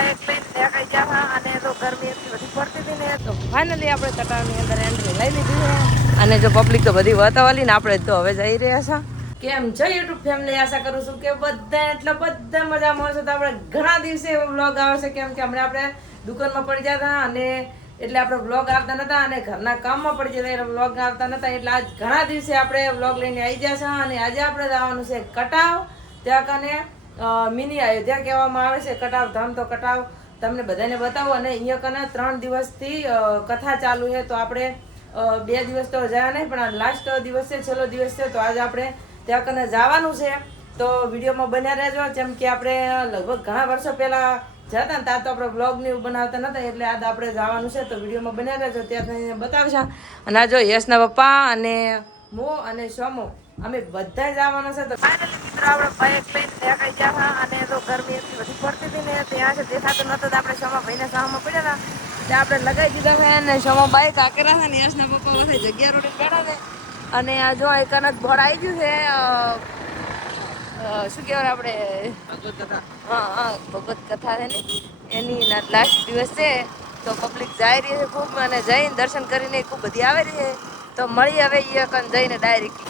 Bike લઈને દેખાઈ ગયા અને તો ગરમી એટલી બધી પડતી હતી ને તો ફાઇનલી આપણે તળાવની અંદર એન્ટ્રી લઈ લીધી છે અને જો પબ્લિક તો બધી વતાવાલી ને આપણે તો હવે જઈ રહ્યા છે. કેમ છે યુટ્યુબ ફેમિલી? આશા કરું છું કે બધા મજામાં હશે. તો આપણે ઘણા દિવસે વ્લોગ આવે છે કેમ કે હમણાં આપણે દુકાનમાં પડી જતા અને એટલે આપણે વ્લોગ આવતા નતા અને ઘરના કામમાં પડી જતા એટલે વ્લોગ આવતા નતા એટલે આજ ઘણા દિવસે આપણે વ્લોગ લઈને આવી ગયા છે અને આજે આપણે જવાનું છે કટાવ. ત્યાં કને મિની અયોધ્યા કહેવામાં આવે છે. કટાવ ધામ તો કટાવ તમને બધાને બતાવો અને અહીંયા કને 3 દિવસથી કથા ચાલુ છે. તો આપણે 2 દિવસ તો જયા નહીં પણ લાસ્ટ દિવસ છે, છેલ્લો દિવસ છે. તો આજે આપણે ત્યાં કને જવાનું છે. તો વિડીયોમાં બન્યા રહેજો જેમ કે આપણે લગભગ ઘણા વર્ષો પહેલા જતા ને ત્યાં તો આપણે બ્લોગ ને એવું બનાવતા નતા એટલે આજે આપણે જવાનું છે. તો વિડીયોમાં બન્યા રહેજો ત્યાં બતાવશે. અને આ જો યશના પપ્પા અને મો અને સોમો અમે બધા જવાના છે. તો ફાઇનલી મિત્રો આપણે બાઈક લઈને દેખાઈ ગયા અને તો ગરમી એટલી બધી પડતી હતી ને ત્યાં છે દેખાતું નતું. આપણે સોમા ભાઈને સામમાં પડ્યા હતા ત્યાં આપણે લગાવી દીધા છે અને સોમા બાઈક આકેલા છે ને યશના પપ્પા વખતે જગ્યા રોડી બેઠા છે. અને આ જો એકાનક બોર્ડ આવી ગયું છે શું કહેવાય આપણે ભગવત કથા છે ને એની લાસ્ટ દિવસ છે. તો પબ્લિક જાય રહી છે ખૂબ અને જઈને દર્શન કરીને ખૂબ બધી આવે રહી છે. તો મળી હવે એ કન જઈને ડાયરેક્ટ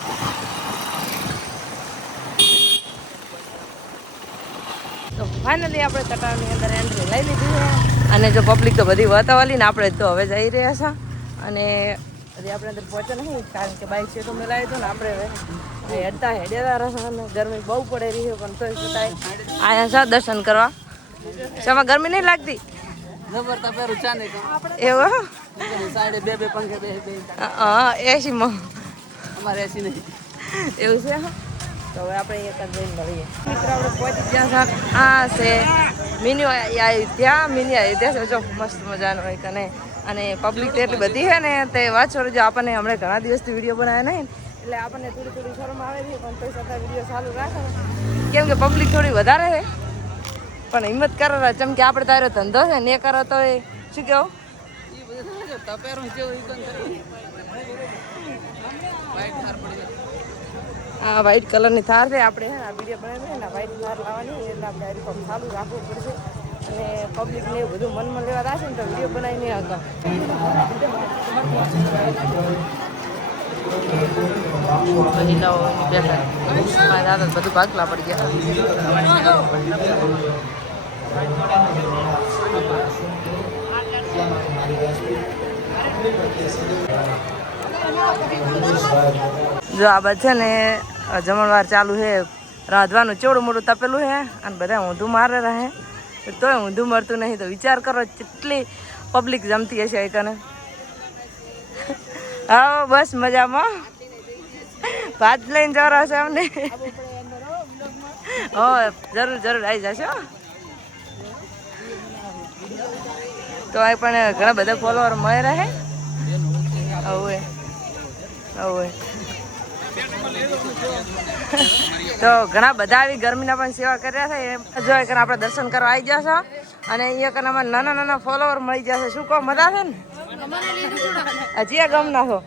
તો ફાઇનલી આપણે તળાવની અંદર એન્ટ્રી લઈ લીધી છે અને જો પબ્લિક તો બધી વતાવાલી ને આપણે તો હવે જઈ રહ્યા છે અને હજી આપણે અંદર પહોંચે નહીં કારણ કે બાઇક સીટો મેલાવી હતું ને આપણે હવે હેડ્યા રહ્યા અને ગરમી બહુ પડે રહી છે પણ તોય છતાંય અહીંયા છે દર્શન કરવા. શામાં ગરમી નહીં લાગતી? એવું હા એસીમાં અમારે એસી નહીં એવું છે. તો હવે આપણે અહીંયા જઈને મળીએ. મિત્રો આપણે પહોંચી ગયા છે. આ છે મિની અયોધ્યા. મિની અયોધ્યા છે જો મસ્ત મજાનો હોય કને અને પબ્લિક તો એટલી બધી છે ને તે વાત છોડી જો આપણને હમણાં ઘણા દિવસથી વિડીયો બનાવ્યા નહીં એટલે આપણને થોડી શરમ આવે છે પણ તો છતાં વિડીયો ચાલુ રાખે કેમ કે પબ્લિક થોડી વધારે છે પણ હિંમત કરો જેમ કે આપણે તારો ધંધો છે ને એ કરો તો એ શું કેવું આ વ્હાઈટ કલરની થાર છે. આપણે હે આ વિડીયો બનાવી ને વ્હાઈટ થાર લાવવાની એટલે આપણે આ ચાલુ રાખવું પડશે અને પબ્લિકને એવું બધું મનમાં લેવા રાખશે ને તો વિડીયો બનાવી નહીં આવતો. બધું ભાગલા પડી ગયા. જો આ બાદ છે ને જમણવાર ચાલુ છે. રાંધવાનું ચેવડું મોટું તપેલું છે અને બધા ઊંધું મારે રહે તોય ઊંધું મળતું નહીં. તો વિચાર કરો કેટલી પબ્લિક જમતી હશે કને. હા બસ મજામાં ભાત લઈને જવા છે અમને. હો જરૂર આવી જશે. તો આ પણ ઘણા બધા ફોલોવર મળે રહે. તો ઘણા બધા આવી ગરમીના પણ સેવા કર્યા છે. જો આપણે દર્શન કરવા આવી ગયા છો અને અહીંયા કને અમારે નાના ફોલોવર મળી જશે. શું કહો મજા છે ને? હજી આ ગમ ના છો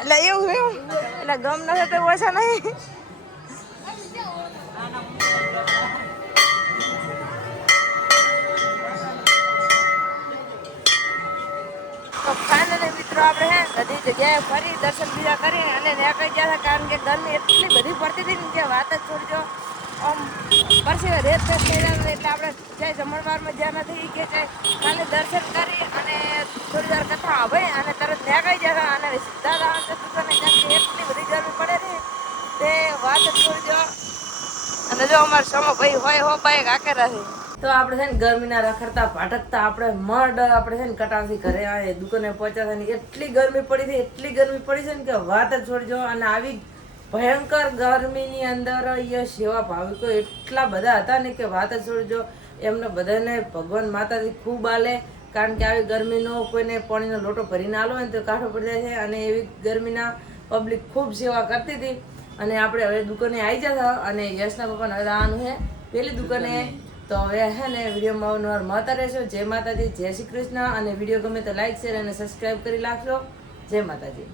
એટલે એવું એટલે ગમ ના છે તો ઓછા નહીં. તો ફાઇનલી મિત્રો આપણે હે બધી જગ્યાએ ફરી દર્શન બીજા કરીને અને ત્યાં કહી ગયા હતા કારણ કે ગરમી એટલી બધી પડતી હતી ને જે વાત જ છોડજો આમ પરસેવે રેત થઈ જાય એટલે આપણે જ્યાં જમણવારમાં જ્યાં નથી કે ખાલી દર્શન કરી અને થોડી વાર કથા આવે અને તરત ત્યાં કહી ગયા હતા અને સીધા જવાનું છે દુકાને કારણ કે એટલી બધી ગરમી પડે ને તે વાત જ છોડજો. અને જો અમારે સમો ભાઈ હોય હો બાઈક આકેલા છે. તો આપણે છે ને ગરમીના રખડતા ભાટકતા આપણે આપણે છે ને કટાવથી ઘરે આવે દુકાને પહોંચ્યા ને એટલી ગરમી પડી છે ને કે વાત જ છોડજો. અને આવી ભયંકર ગરમીની અંદર અહીંયા સેવા ભાવિકો એટલા બધા હતા ને કે વાત જ છોડજો. એમને બધાને ભગવાન માતાજી ખૂબ આલે કારણ કે આવી ગરમીનો કોઈને પાણીનો લોટો ભરીને આલો હોય ને તો કાઠો પડી જાય છે. અને એવી ગરમીના પબ્લિક ખૂબ સેવા કરતી હતી. અને આપણે હવે દુકાને આવી જતા અને યશના પપ્પાને હવે આવવાનું છે પેલી દુકાને. તો હવે હે ને વિડીયોમાં અવારનવાર મળતા રહેશો. જય માતાજી, જય શ્રી કૃષ્ણ. અને વિડીયો ગમે તો લાઈક શેર અને સબસ્ક્રાઈબ કરી નાખજો. જય માતાજી.